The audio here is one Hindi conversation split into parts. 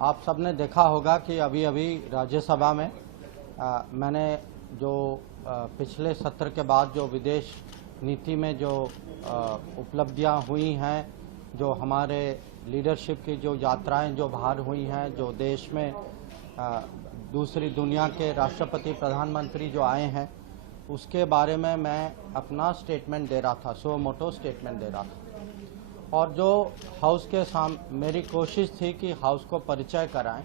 आप सबने देखा होगा कि अभी अभी राज्यसभा में मैंने जो पिछले सत्र के बाद जो विदेश नीति में जो उपलब्धियां हुई हैं, जो हमारे लीडरशिप की जो यात्राएं जो बाहर हुई हैं, जो देश में दूसरी दुनिया के राष्ट्रपति प्रधानमंत्री जो आए हैं, उसके बारे में मैं अपना स्टेटमेंट दे रहा था, सो मोटो स्टेटमेंट दे रहा था। और जो हाउस के सामने मेरी कोशिश थी कि हाउस को परिचय कराएं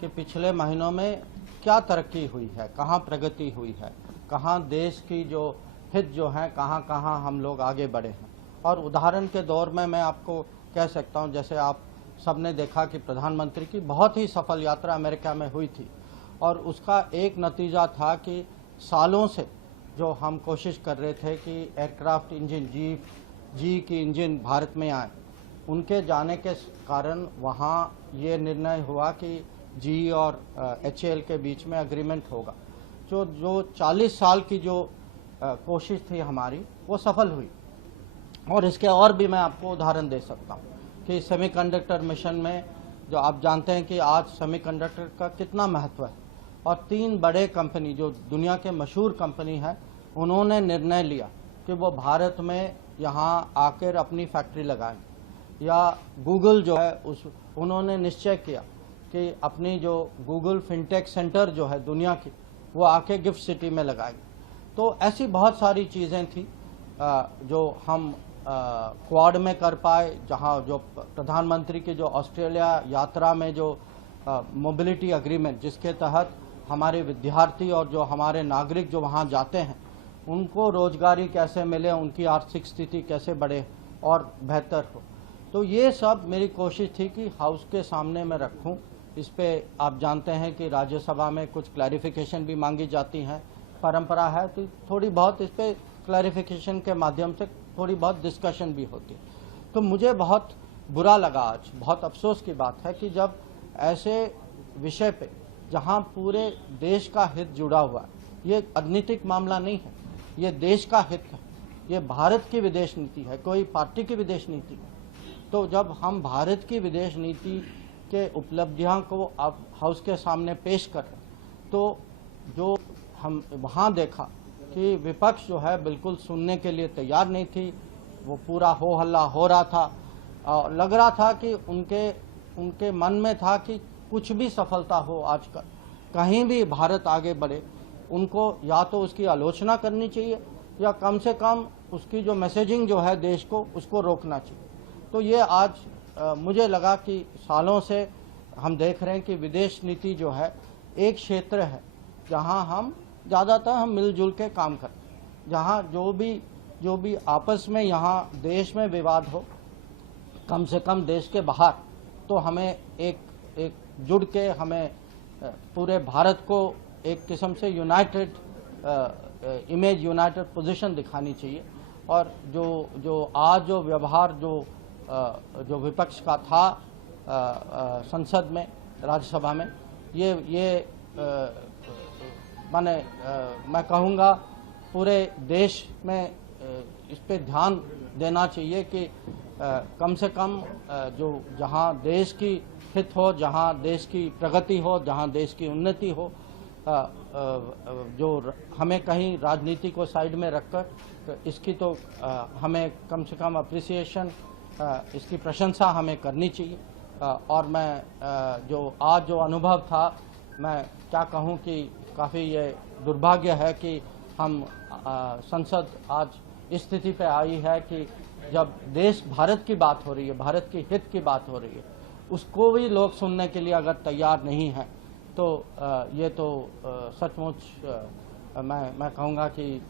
कि पिछले महीनों में क्या तरक्की हुई है, कहाँ प्रगति हुई है, कहाँ देश की जो हित जो है, कहाँ कहाँ हम लोग आगे बढ़े हैं। और उदाहरण के दौर में मैं आपको कह सकता हूँ, जैसे आप सबने देखा कि प्रधानमंत्री की बहुत ही सफल यात्रा अमेरिका में हुई थी, और उसका एक नतीजा था कि सालों से जो हम कोशिश कर रहे थे कि एयरक्राफ्ट इंजन जी की इंजन भारत में आए, उनके जाने के कारण वहाँ ये निर्णय हुआ कि जी और HAL के बीच में एग्रीमेंट होगा। जो 40 साल की जो कोशिश थी हमारी, वो सफल हुई। और इसके और भी मैं आपको उदाहरण दे सकता हूँ कि सेमीकंडक्टर मिशन में जो आप जानते हैं कि आज सेमीकंडक्टर का कितना महत्व है, और 3 बड़े कंपनी जो दुनिया के मशहूर कंपनी है, उन्होंने निर्णय लिया कि वो भारत में यहाँ आकर अपनी फैक्ट्री लगाएं। या गूगल जो है उन्होंने निश्चय किया कि अपनी जो गूगल फिनटेक सेंटर जो है दुनिया की, वो आके गिफ्ट सिटी में लगाएंगे। तो ऐसी बहुत सारी चीज़ें थी जो हम क्वाड में कर पाए, जहाँ जो प्रधानमंत्री की जो ऑस्ट्रेलिया यात्रा में जो मोबिलिटी एग्रीमेंट, जिसके तहत हमारे विद्यार्थी और जो हमारे नागरिक जो वहाँ जाते हैं, उनको रोजगारी कैसे मिले, उनकी आर्थिक स्थिति कैसे बढ़े और बेहतर हो। तो ये सब मेरी कोशिश थी कि हाउस के सामने मैं रखूं। इस पे आप जानते हैं कि राज्यसभा में कुछ क्लैरिफिकेशन भी मांगी जाती हैं, परंपरा है, तो थोड़ी बहुत इस पे क्लैरिफिकेशन के माध्यम से थोड़ी बहुत डिस्कशन भी होती है। तो मुझे बहुत बुरा लगा, आज बहुत अफसोस की बात है कि जब ऐसे विषय पे जहां पूरे देश का हित जुड़ा हुआ है, ये राजनीतिक मामला नहीं है, ये देश का हित है, ये भारत की विदेश नीति है, कोई पार्टी की विदेश नीति है। तो जब हम भारत की विदेश नीति के उपलब्धियों को अब हाउस के सामने पेश कर रहे हैं, तो जो हम वहाँ देखा कि विपक्ष जो है बिल्कुल सुनने के लिए तैयार नहीं थी, वो पूरा हो हल्ला हो रहा था, और लग रहा था कि उनके मन में था कि कुछ भी सफलता हो आजकल, कहीं भी भारत आगे बढ़े, उनको या तो उसकी आलोचना करनी चाहिए या कम से कम उसकी जो मैसेजिंग जो है देश को, उसको रोकना चाहिए। तो ये आज मुझे लगा कि सालों से हम देख रहे हैं कि विदेश नीति जो है एक क्षेत्र है जहां हम ज़्यादातर हम मिलजुल के काम करते हैं, जहां जो भी आपस में यहाँ देश में विवाद हो, कम से कम देश के बाहर तो हमें एक जुड़ के हमें पूरे भारत को एक किस्म से यूनाइटेड इमेज, यूनाइटेड पोजीशन दिखानी चाहिए। और जो आज जो व्यवहार जो विपक्ष का था संसद में, राज्यसभा में, ये मैं कहूँगा पूरे देश में इस पे ध्यान देना चाहिए कि कम से कम जो जहाँ देश की हित हो, जहाँ देश की प्रगति हो, जहाँ देश की उन्नति हो, जो हमें कहीं राजनीति को साइड में रखकर इसकी तो हमें कम से कम अप्रिसिएशन, इसकी प्रशंसा हमें करनी चाहिए। और मैं जो अनुभव था, मैं क्या कहूँ कि काफ़ी ये दुर्भाग्य है कि हम संसद आज इस स्थिति पे आई है कि जब देश भारत की बात हो रही है, भारत की हित की बात हो रही है, उसको भी लोग सुनने के लिए अगर तैयार नहीं हैं, तो ये तो सचमुच मैं कहूँगा कि